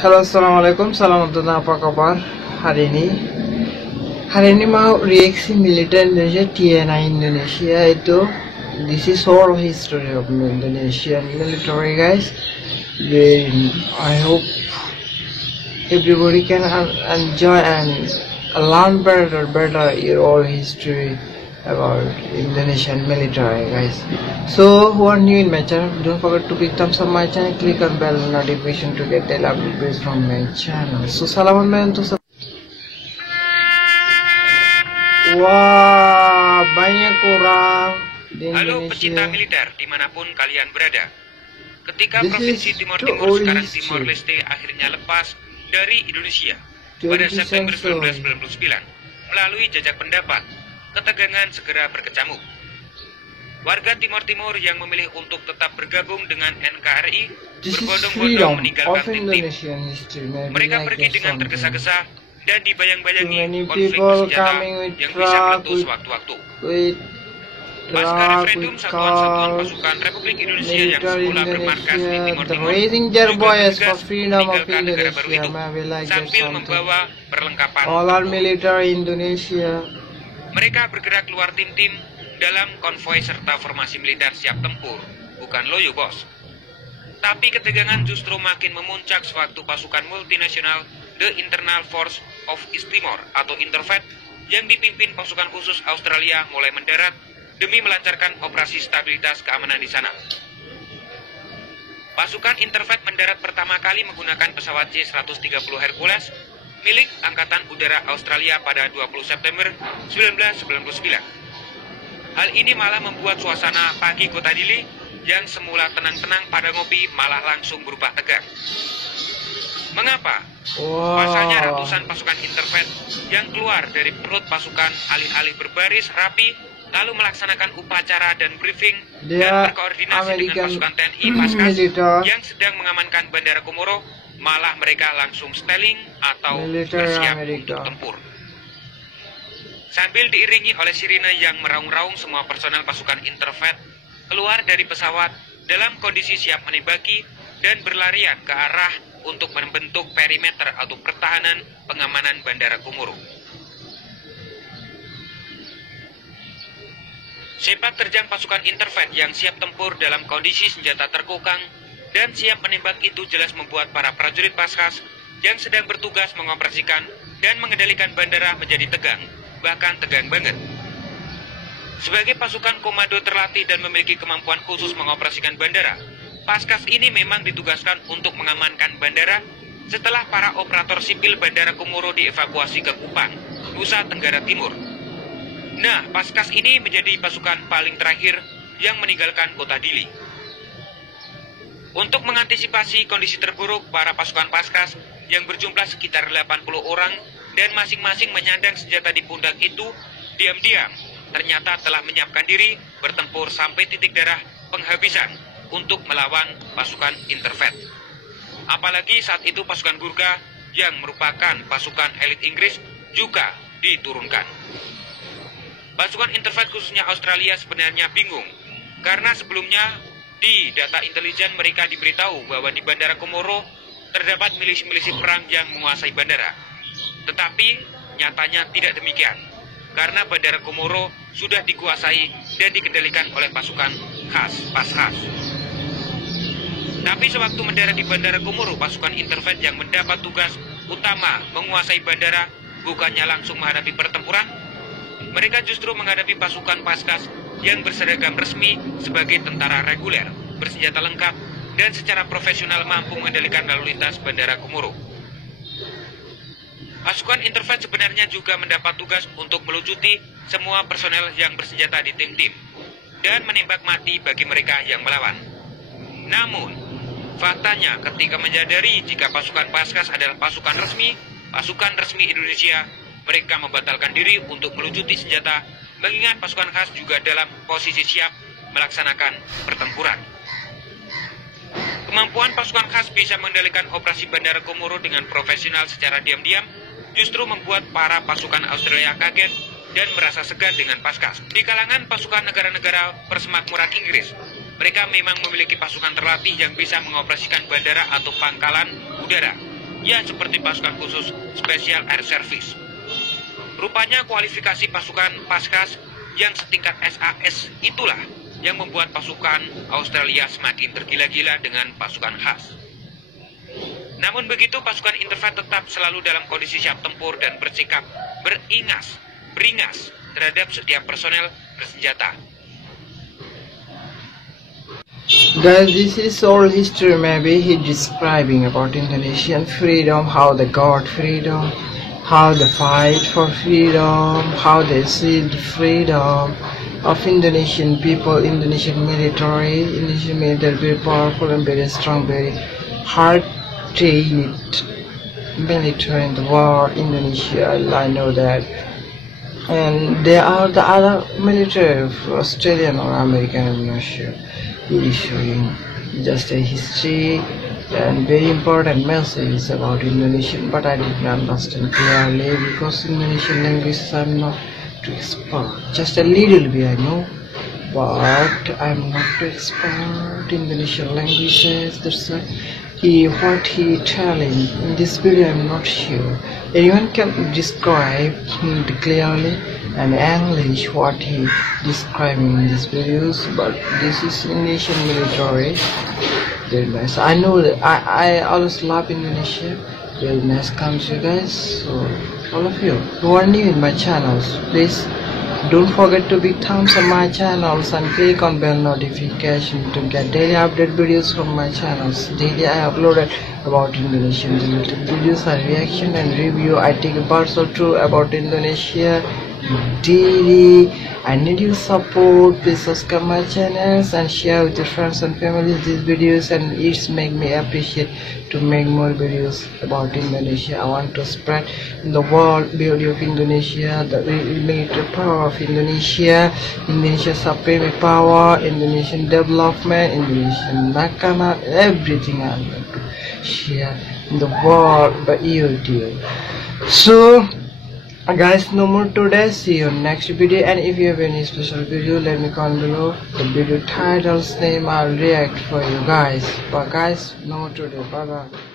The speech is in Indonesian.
Halo, assalamualaikum, salam untuk apa kabar hari ini? Hari ini mau reaksi militer Indonesia TNI Indonesia itu. This is all history of Indonesian military, guys. I hope everybody can enjoy and learn better your all history about Indonesian military, guys. So who are new in my channel, don't forget to click thumbs up my channel, click on bell notification to get daily updates from my channel. So salaman men untuk wah, banyak kurang di Halo pecinta Indonesia. militer dimanapun kalian berada. Ketika This Provinsi is Timor the Timur old sekarang history. Timor Leste akhirnya lepas dari Indonesia pada 20th September century. 1999 melalui jajak pendapat, ketegangan segera berkecamuk. Warga Timor Timur yang memilih untuk tetap bergabung dengan NKRI This is berbondong-bondong freedom meninggalkan of tim-tim. Indonesian history. Maybe Mereka like pergi that dengan something. tergesa-gesa dan Too dibayang-bayangi many konflik people bersenjata coming with yang bisa truck, meletus with sewaktu-waktu. Truck, Pasca referendum with satuan-satuan car, pasukan Republik Indonesia yang military semula bermarkas di Timor Indonesia, Timur raising their juga voice bergegas for freedom of meninggalkan negara baru Indonesia. itu Maybe like that sambil something. membawa perlengkapan All our tempur. military Indonesia. Mereka bergerak keluar tim-tim dalam konvoi serta formasi militer siap tempur, bukan loyo bos. Tapi ketegangan justru makin memuncak sewaktu pasukan multinasional The Internal Force of East Timor atau Interfed yang dipimpin pasukan khusus Australia mulai mendarat demi melancarkan operasi stabilitas keamanan di sana. Pasukan Interfed mendarat pertama kali menggunakan pesawat C-130 Hercules milik Angkatan Udara Australia pada 20 September 1999. Hal ini malah membuat suasana pagi kota Dili yang semula tenang-tenang pada ngopi malah langsung berubah tegang. Mengapa? Pasalnya Wow. ratusan pasukan Interfed yang keluar dari perut pasukan alih-alih berbaris rapi lalu melaksanakan upacara dan briefing Dia dan berkoordinasi dengan American pasukan TNI Paskas militer. yang sedang mengamankan Bandara Komoro, malah mereka langsung styling atau Militer bersiap Amerika. untuk tempur. Sambil diiringi oleh sirine yang meraung-raung, semua personel pasukan Interfed keluar dari pesawat dalam kondisi siap menembaki dan berlarian ke arah untuk membentuk perimeter atau pertahanan pengamanan Bandara Komoro. Sepak terjang pasukan Interfed yang siap tempur dalam kondisi senjata terkokang dan siap menembak itu jelas membuat para prajurit Paskas yang sedang bertugas mengoperasikan dan mengendalikan bandara menjadi tegang, bahkan tegang banget. Sebagai pasukan komando terlatih dan memiliki kemampuan khusus mengoperasikan bandara, Paskas ini memang ditugaskan untuk mengamankan bandara setelah para operator sipil Bandara Komoro dievakuasi ke Kupang, Nusa Tenggara Timur. Nah, Paskas ini menjadi pasukan paling terakhir yang meninggalkan kota Dili. Untuk mengantisipasi kondisi terburuk, para pasukan Paskas yang berjumlah sekitar 80 orang dan masing-masing menyandang senjata di pundak itu diam-diam ternyata telah menyiapkan diri bertempur sampai titik darah penghabisan untuk melawan pasukan Interfed. Apalagi saat itu pasukan Gurkha yang merupakan pasukan elit Inggris juga diturunkan. Pasukan Interfed khususnya Australia sebenarnya bingung karena sebelumnya di data intelijen mereka diberitahu bahwa di Bandara Komoro terdapat milisi-milisi perang yang menguasai bandara. Tetapi nyatanya tidak demikian karena Bandara Komoro sudah dikuasai dan dikendalikan oleh pasukan khas Paskas. Tapi sewaktu mendarat di Bandara Komoro, pasukan Interfed yang mendapat tugas utama menguasai bandara bukannya langsung menghadapi pertempuran, mereka justru menghadapi pasukan Paskas yang berseragam resmi sebagai tentara reguler, bersenjata lengkap, dan secara profesional mampu mengendalikan lalu lintas Bandara Komoro. Pasukan Interfed sebenarnya juga mendapat tugas untuk melucuti semua personel yang bersenjata di tim-tim dan menembak mati bagi mereka yang melawan. Namun, faktanya ketika menyadari jika pasukan Paskas adalah pasukan resmi Indonesia, mereka membatalkan diri untuk melucuti senjata, mengingat pasukan khas juga dalam posisi siap melaksanakan pertempuran. Kemampuan pasukan khas bisa mengendalikan operasi Bandara Komoro dengan profesional secara diam-diam justru membuat para pasukan Australia kaget dan merasa segan dengan Paskas. Di kalangan pasukan negara-negara persemakmuran Inggris, mereka memang memiliki pasukan terlatih yang bisa mengoperasikan bandara atau pangkalan udara. ya seperti pasukan khusus Special Air Service. Rupanya kualifikasi pasukan Paskas yang setingkat SAS itulah yang membuat pasukan Australia semakin tergila-gila dengan pasukan khas. Namun begitu, pasukan Interfat tetap selalu dalam kondisi siap tempur dan bersikap beringas terhadap setiap personel bersenjata. Guys, this is all history. Maybe he describing about Indonesian freedom, how they got freedom, how they fight for freedom, how they see the freedom of Indonesian people, Indonesian military very powerful and very strong, very hard-trained military in the war. Indonesia, I know that. And there are the other military of Australian or American, I'm not sure. He is showing just a history and very important message about Indonesian, but I did not understand clearly because Indonesian language I'm not too expert. Just a little bit I know, but I'm not too expert Indonesian languages. That's why what he telling in this video I'm not sure. Anyone can describe clearly and English what he describing in these videos, but this is Indonesian military. Very nice. I know that I always love Indonesia. Very nice country, guys. So all of you who are new in my channels, please don't forget to big thumbs on my channels and click on bell notification to get daily update videos from my channels. Daily I uploaded about Indonesian related videos and reaction and review. I take a parts or two about Indonesia daily. I need your support. Please subscribe my channels and share with your friends and families these videos, and it's make me appreciate to make more videos about Indonesia. I want to spread in the world beauty of Indonesia, the military power of Indonesia, Indonesian supreme power, Indonesian development, Indonesian nakama, everything I want to share in the world by you dear. So guys, no more today. See you next video, and if you have any special video, let me comment below the video titles name. I'll react for you guys. But guys, no more today. Bye bye.